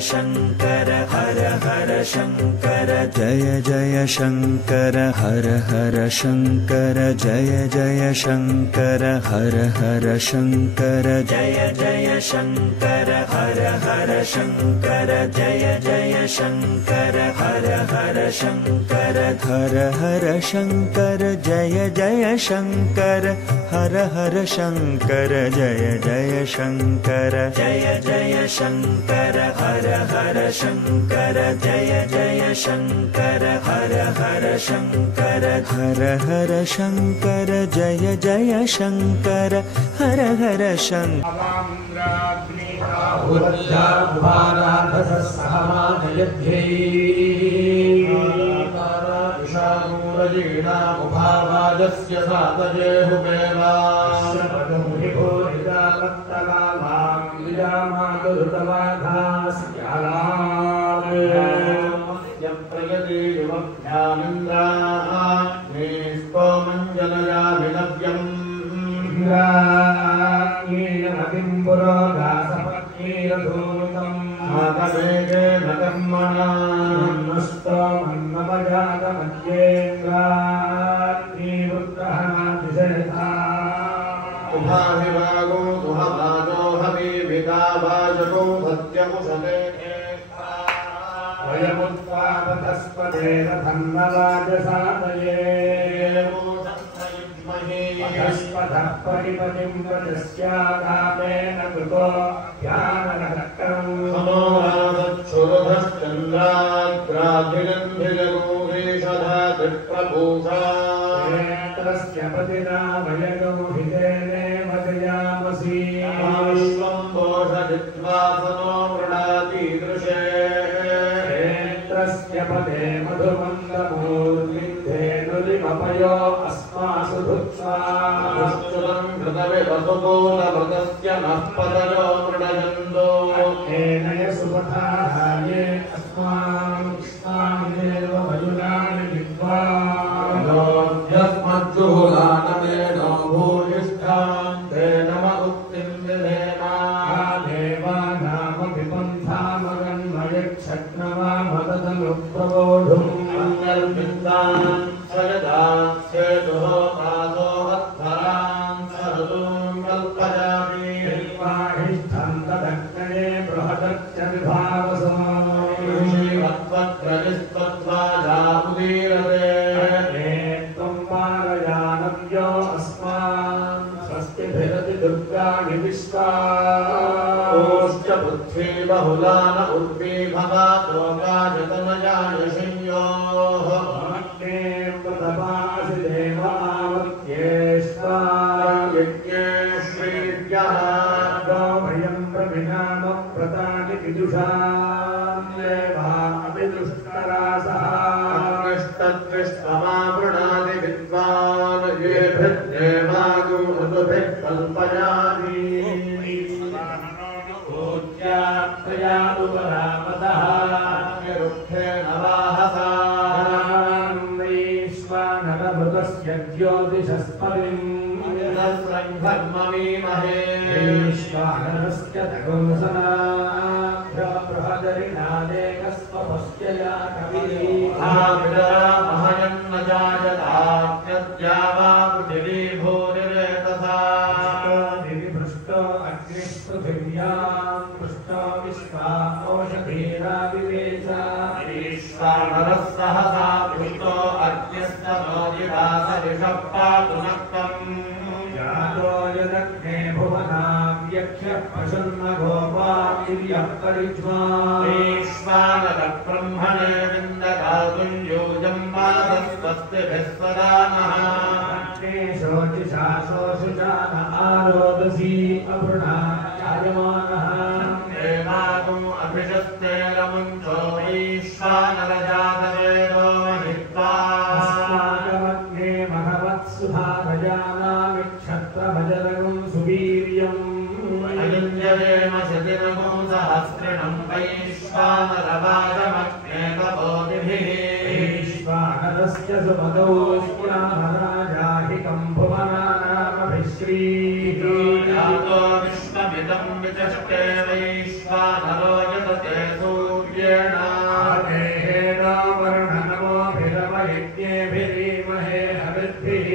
शङ्कर हर हर शङ्कर जय जय शङ्कर हर हर शङ्कर जय जय शङ्कर हर हर शङ्कर जय जय शङ्कर हर हर शङ्कर जय जय शङ्कर हर हर शङ्कर हर हर शङ्कर जय जय शङ्कर हर हर शङ्कर जय जय शङ्कर जय जय शङ्कर हर हर शङ्कर जय जय शङ्कर हर हर शङ्कर हर हर शङ्कर जय जय शङ्कर हर हर शङ्कर विश्वमिदं विचष्टे वैश्वानरो यतते देहेन वर्णनमोभिरमयज्ञेभिरीमहे हविद्भिः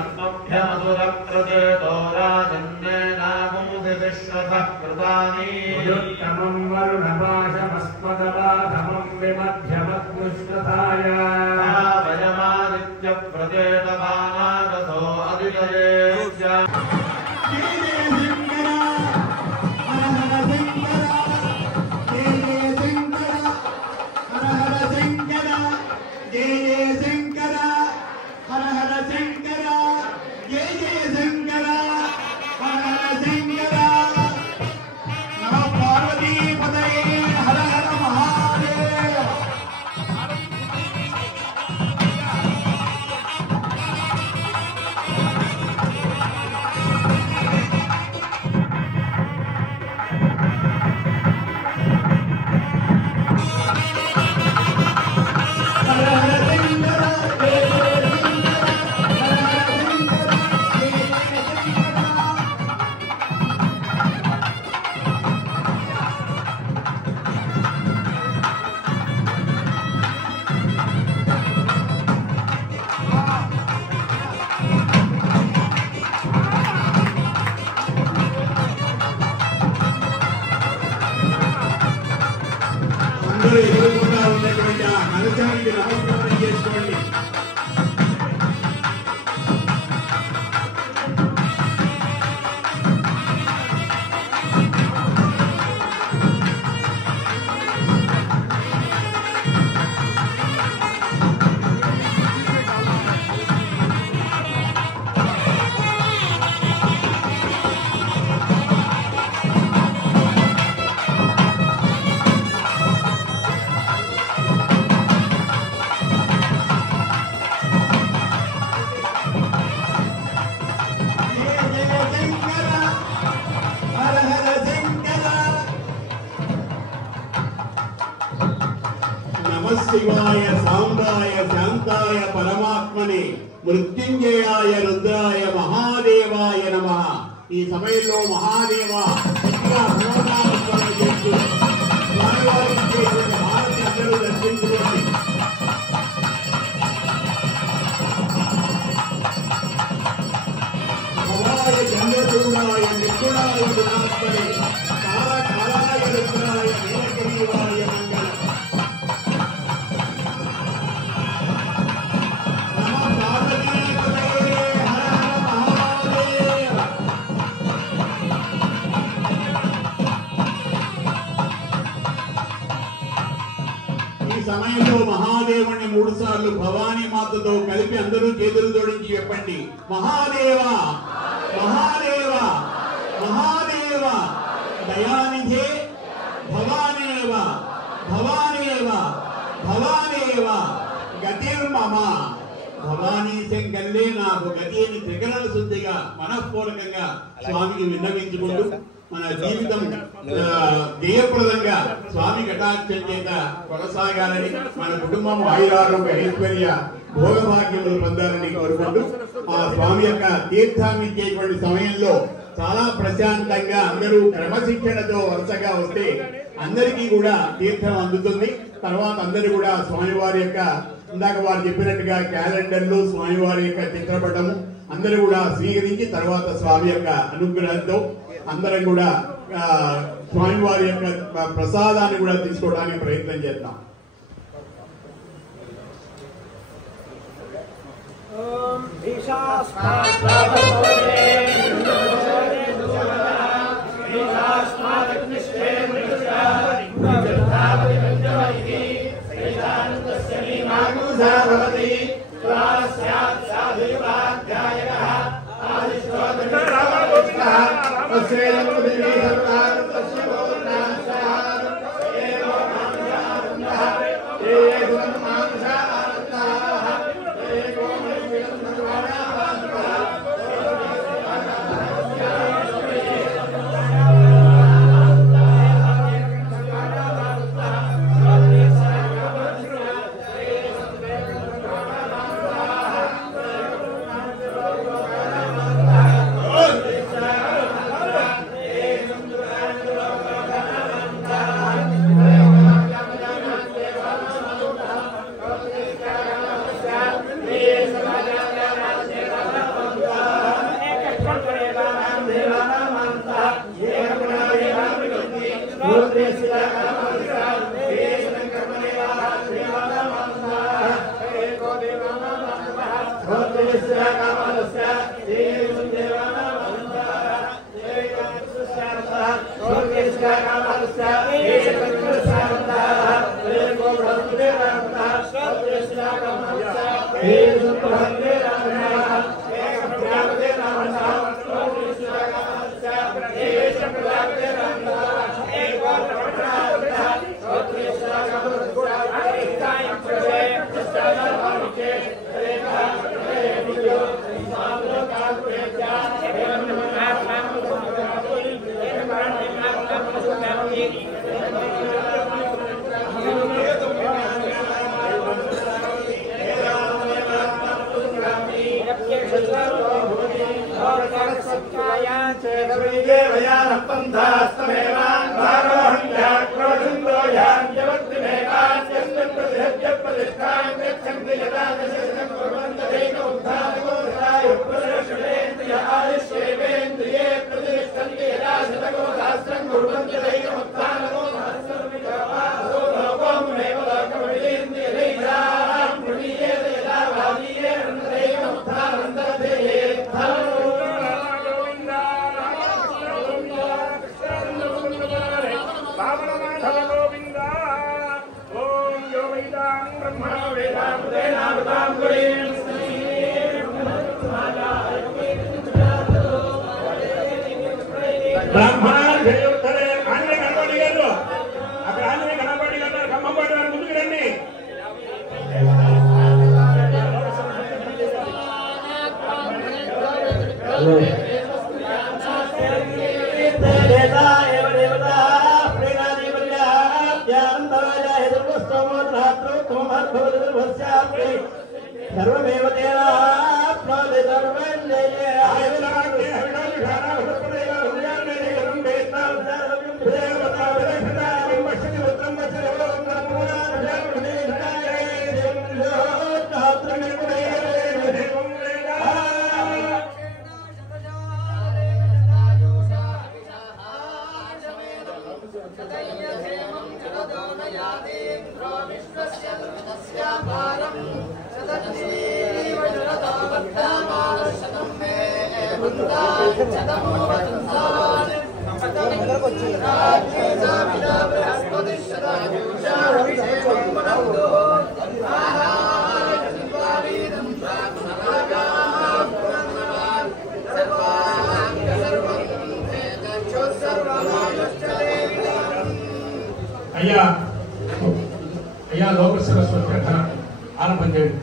अस्मभ्यमसुरप्रचेतो राजन्नेनागुंसि विश्वतः कृतानि युत्तमं वरुणपाशमस्मदपाधमं विमध्यमग्नुष्णताय वयमादित्यप्रचेतभानागसो अदितये ఎదురుకుండా ఉన్నటువంటి ఆ కలశానికి నమస్కారం చేసుకోండి. శివాయ సాంబాయ శాంతాయ పరమాత్మనే మృత్యుంజయాయ రుద్రాయ మహాదేవాయ నమః. ఈ సమయంలో మహాదేవ దర్శించుకోండి. భవాయ చంద్రచూడాయ నిత్యుడాయ గుణాత్మనే కాళకాలాయ రుద్రాయ నీలగిరివాయ మంగళం. సమయంలో మహాదేవుని 3 సార్లు భవానీ మాతతో కలిపి అందరూ చేతులు జోడించి చెప్పండి. మహాదేవ మహాదేవ మహాదేవ దయానిధే భవానేవ భవానేవ భవానేవ గతిర్మమ. భవానీ శంకర్లే నాకు గతి అని త్రికరణ శుద్ధిగా మనఃపూర్వకంగా స్వామికి విన్నవించుకుంటూ మన జీవితం జయప్రదంగా స్వామి కటాక్షం చేత కొనసాగాలని, మన కుటుంబం ఆయురారోగ్య ఐశ్వర్య భోగభాగ్యములు పొందాలని కోరుకుంటూ ఆ స్వామి యొక్క తీర్థాన్ని ఇచ్చేటువంటి సమయంలో చాలా ప్రశాంతంగా అందరూ క్రమశిక్షణతో వరుసగా వస్తే అందరికీ కూడా తీర్థం అందుతుంది. తర్వాత అందరూ కూడా స్వామివారి యొక్క ఇందాక వారు చెప్పినట్టుగా క్యాలెండర్లు స్వామివారి యొక్క చిత్రపటము అందరూ కూడా స్వీకరించి తర్వాత స్వామి యొక్క అనుగ్రహంతో అందరం కూడా స్వామివారి యొక్క ప్రసాదాన్ని కూడా తీసుకోవడానికి ప్రయత్నం చేద్దాం. అయ్యా లోక సరస్వతి ఆరంభం చేయండి.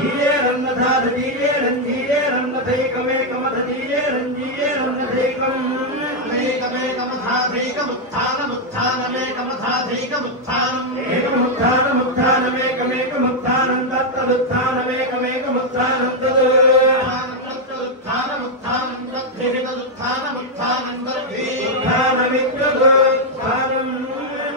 Here रन्नधाधीये रञ्जीये रन्नधैकमेकमधीये रञ्जीये रन्नधैकम् एकमेकमधाधैकमुत्थानमुत्थानमेकमधाधैकमुत्थानम् एकमुत्थानमुत्थानमेकमेकमुत्थानम् तत्तदुत्थानमेकमेकमुत्थानम् तदुत्थानमुत्थानमुत्थानम् तद्धेतदुत्थानमुत्थानम् तद्धेतदुत्थानमित्यदुत्थानम्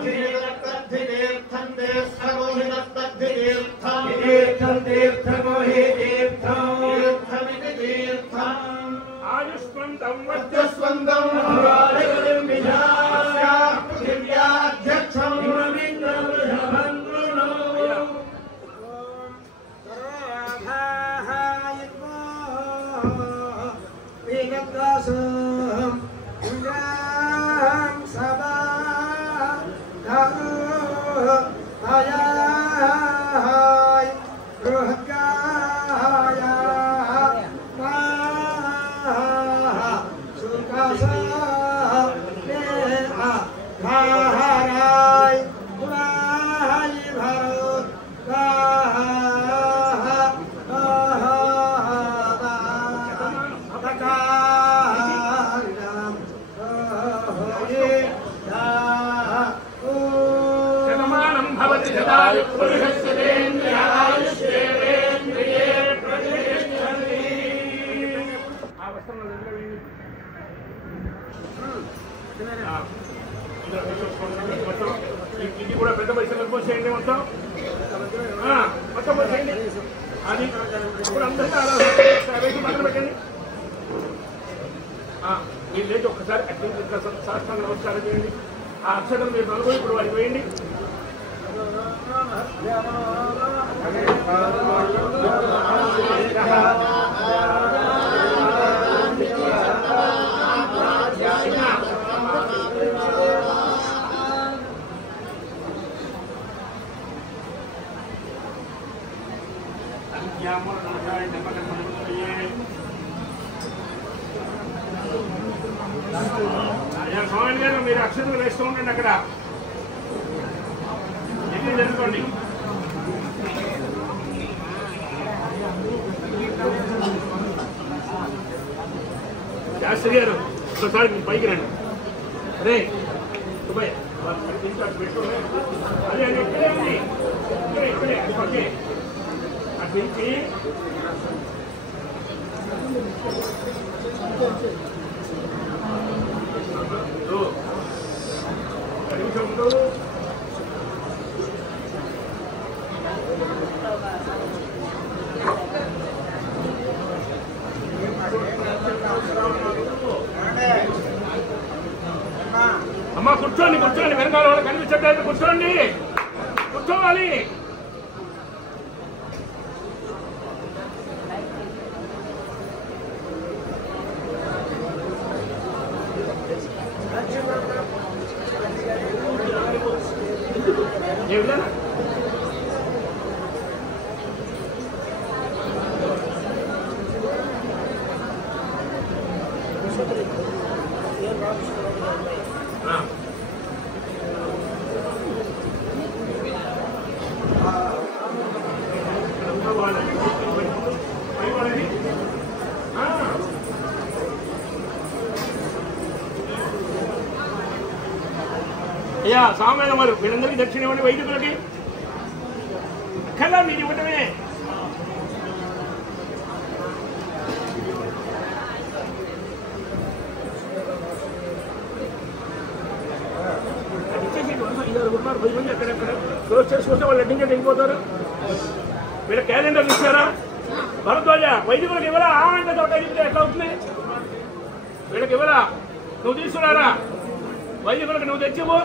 तीर्थं तीर्थगोहितस्तद्धेर्थम् तीर्थं तीर्थगोहितीर्थम् तीर्थमिति तीर्थम् आयुष्मन्तं वज्रस्वन्दं वायुं विजास्या पृथिव्याध्यक्षं रवीन्द्रं वृषभन्द्रुणो वेददासं इन्द्रां सभा आयाय बृहद्गाय सुकासा महाराय वाय ఇది కూడా పెద్ద పరిశ్రమలు పోసేయండి మొత్తం మొత్తం పోసేయండి అది ఇప్పుడు అందరికీ వేసి పక్కన పెట్టండి మీరు లేచి ఒక్కసారి శాస్త్రాన్ని నమస్కారం చేయండి ఆ అక్షరం మీరు నలుగురు ఇప్పుడు వారికి వేయండి స్వామి గారు మీరు అక్షరం వేస్తూ ఉండండి అక్కడ ఎన్ని జరుగుకోండి శాస్త్రి గారు ఒకసారి పైకి రండి అదే దుబాయ్ పెట్టుకోండి అదే అది ఇక్కడే ఓకే అటు నుంచి అమ్మా కూర్చోండి కూర్చోండి వెనకాల వాళ్ళు కనిపించట్లేదు కూర్చోండి కూర్చోవాలి ఏమిటా అయ్యా సామాన్య వారు వీళ్ళందరికీ దక్షిణ ఇవ్వండి వైదికులకి కల్లా మీరు ఇవ్వటమే ఉన్నారు 10 మంది ఎక్కడెక్కడ క్లోజ్ చేసుకుంటే వాళ్ళు ఎడ్డింగ్ వెళ్ళిపోతారు వీళ్ళ క్యాలెండర్ ఇచ్చారా భరద్వాజ వైదికులకు ఇవ్వరా అంటే తోట ఎట్లా అవుతుంది వీళ్ళకి ఇవ్వరా నువ్వు తీసుకురారా వైదికులకు నువ్వు తెచ్చిపో